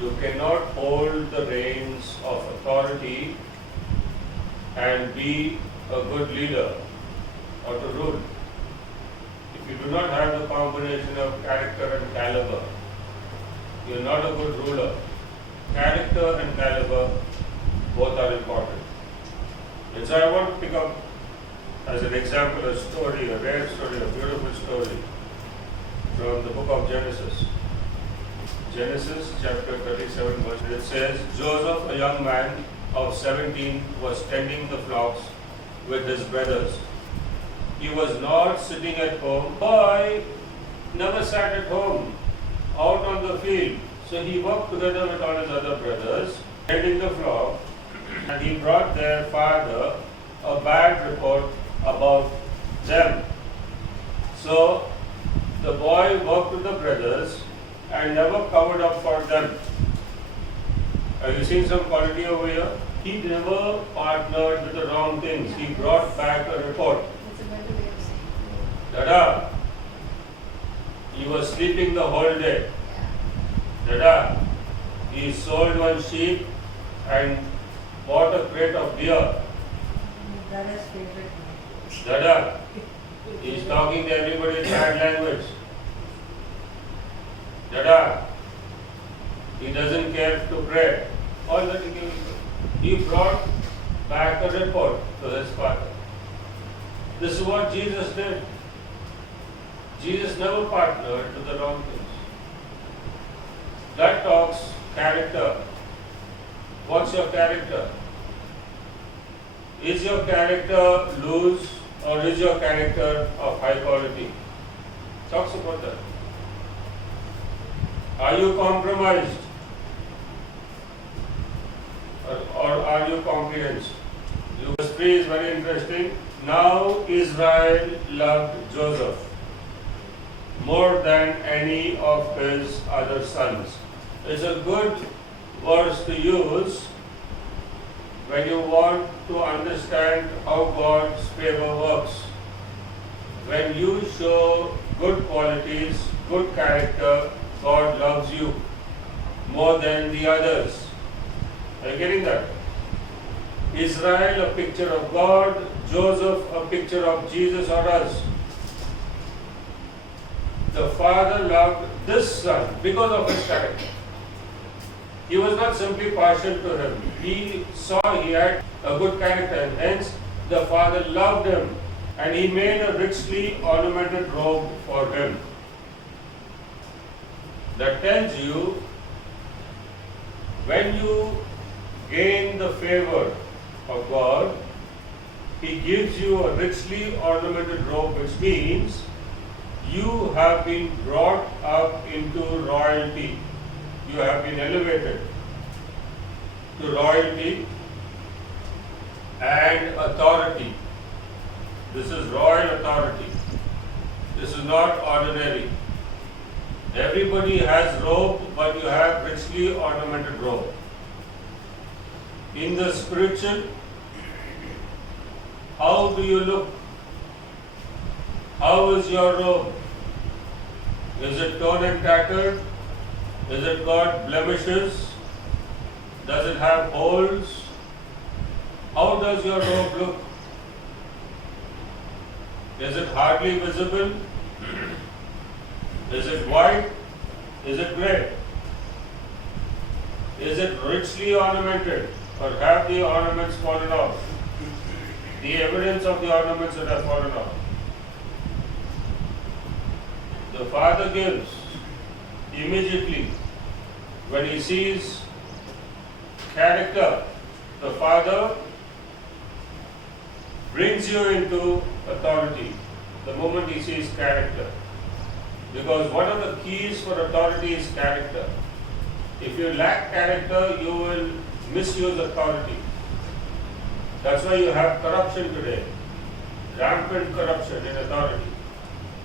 You cannot hold the reins of authority and be a good leader or to rule. If you do not have the combination of character and caliber, you are not a good ruler. Character and caliber both are important. And so I want to pick up as an example a story, a rare story, a beautiful story from the book of Genesis. Genesis chapter 37 verse, it says, Joseph, a young man of 17, was tending the flocks with his brothers. He was not sitting at home. Boy never sat at home, out on the field. So he worked together with all his other brothers, tending the flock, and he brought their father a bad report about them. So the boy worked with the brothers and never covered up for them. Have you seen some quality over here? He never partnered with the wrong things. He brought back a report. That's a better way of saying Dada, he was sleeping the whole day. it. Yeah. Dada, he sold one sheep and bought a crate of beer. Dada's favorite. Dada, he is talking to everybody in bad language. Dada, he doesn't care to pray. All that he brought back a report to his father. This is what Jesus did. Jesus never partnered with the wrong things. That talks character. What's your character? Is your character loose or is your character of high quality? Talks about that. Are you compromised? Or are you comprehended? Verse 3 is very interesting. Now Israel loved Joseph more than any of his other sons. It's a good verse to use when you want to understand how God's favor works. When you show good qualities, good character, God loves you more than the others. Are you getting that? Israel, a picture of God. Joseph, a picture of Jesus or us. The father loved this son because of his character. He was not simply partial to him. He saw he had a good character, and hence the father loved him, and he made a richly ornamented robe for him. That tells you, when you gain the favor of God, He gives you a richly ornamented robe, which means you have been brought up into royalty. You have been elevated to royalty and authority. This is royal authority. This is not ordinary. Everybody has robe, but you have richly ornamented robe. In the spiritual, how do you look? How is your robe? Is it torn and tattered? Is it got blemishes? Does it have holes? How does your robe look? Is it hardly visible? Is it white? Is it gray? Is it richly ornamented, or have the ornaments fallen off? The evidence of the ornaments that have fallen off. The father gives immediately when he sees character. The father brings you into authority the moment he sees character. Because one of the keys for authority is character. If you lack character, you will misuse authority. That's why you have corruption today, rampant corruption in authority,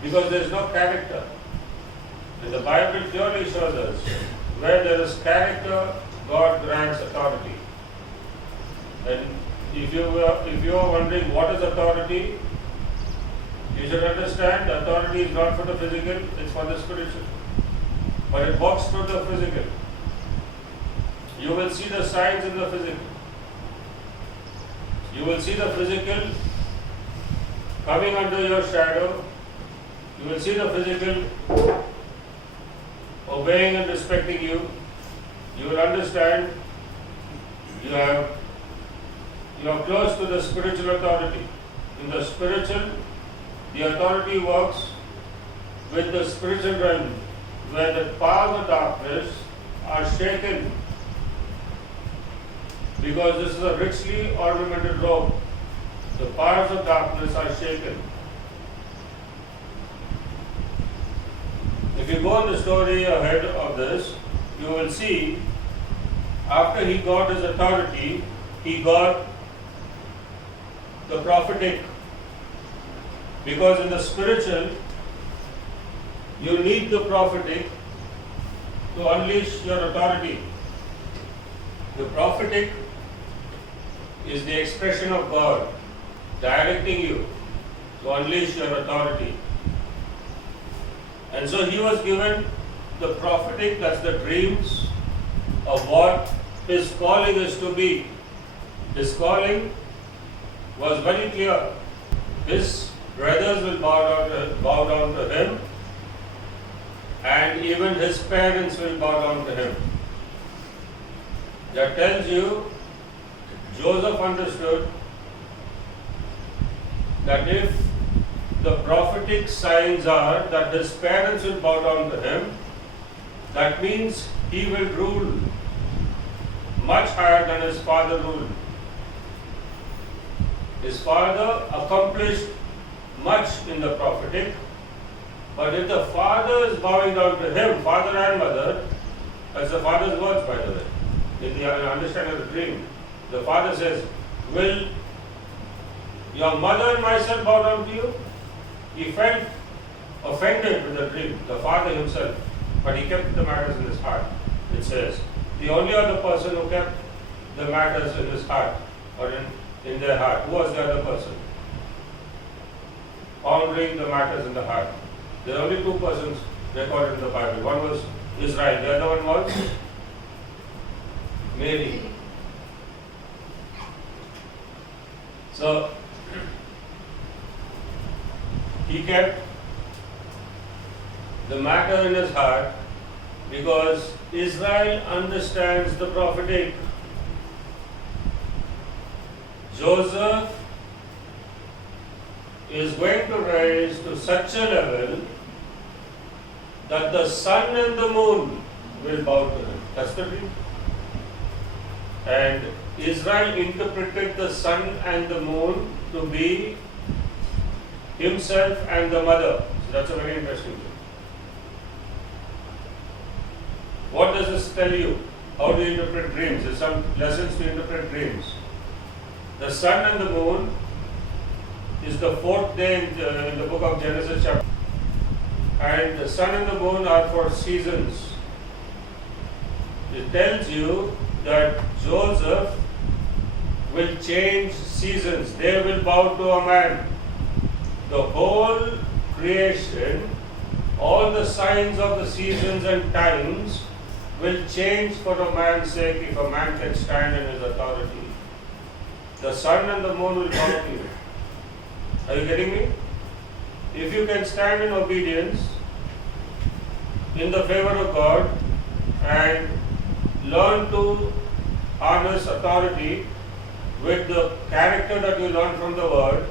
because there is no character. And the Bible clearly shows us where there is character, God grants authority. And if you are wondering what is authority, you should understand authority is not for the physical, it's for the spiritual. But it works through the physical. you will see the signs in the physical. You will see the physical coming under your shadow. You will see the physical obeying and respecting you. You will understand you are close to the spiritual authority. In the spiritual, the authority works with the spiritual realm, where the powers of darkness are shaken, because this is a richly ornamented robe. The powers of darkness are shaken. If you go in the story ahead of this, you will see after he got his authority, he got the prophetic. Because in the spiritual, you need the prophetic to unleash your authority. The prophetic is the expression of God directing you to unleash your authority. And so he was given the prophetic, that's the dreams of what his calling is to be. His calling was very clear. His brothers will bow down to him, and even his parents will bow down to him. That tells you Joseph understood that if the prophetic signs are that his parents will bow down to him, that means he will rule much higher than his father ruled. His father accomplished much in the prophetic, but if the father is bowing down to him, father and mother, that's the father's words, by the way. In the understanding of the dream, the father says, "Will your mother and myself bow down to you?" He felt offended with the dream, the father himself, but he kept the matters in his heart. It says, the only other person who kept the matters in his heart or in their heart, who was the other person? Pondering the matters in the heart. There are only two persons recorded in the Bible. One was Israel, the other one was Mary. So, he kept the matter in his heart because Israel understands the prophetic. Joseph is going to rise to such a level that the sun and the moon will bow to him. That's the dream. And Israel interpreted the sun and the moon to be himself and the mother. So that's a very interesting thing. What does this tell you? How do you interpret dreams? There's some lessons to interpret dreams. The sun and the moon is the fourth day in the book of Genesis chapter. And the sun and the moon are for seasons. It tells you that Joseph will change seasons. They will bow to a man. The whole creation, all the signs of the seasons and times will change for a man's sake if a man can stand in his authority. The sun and the moon will follow you. Are you getting me? If you can stand in obedience, in the favor of God, and learn to harness authority with the character that you learn from the Word,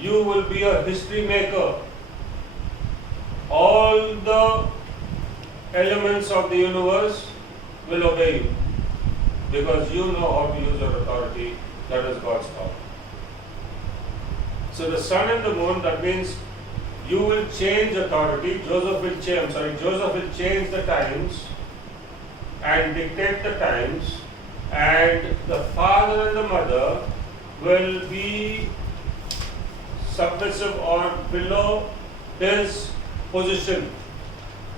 you will be a history maker. All the elements of the universe will obey you because you know how to use your authority. That is God's power. So the sun and the moon, that means you will change authority. Joseph will change the times and dictate the times, and the father and the mother will be submissive or below his position.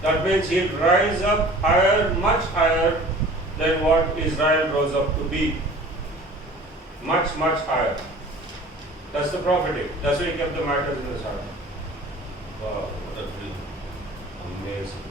That means he'll rise up higher, much higher than what Israel rose up to be. Much, much higher. That's the prophetic. That's why he kept the matters in his heart. Wow, what a dream. Amazing.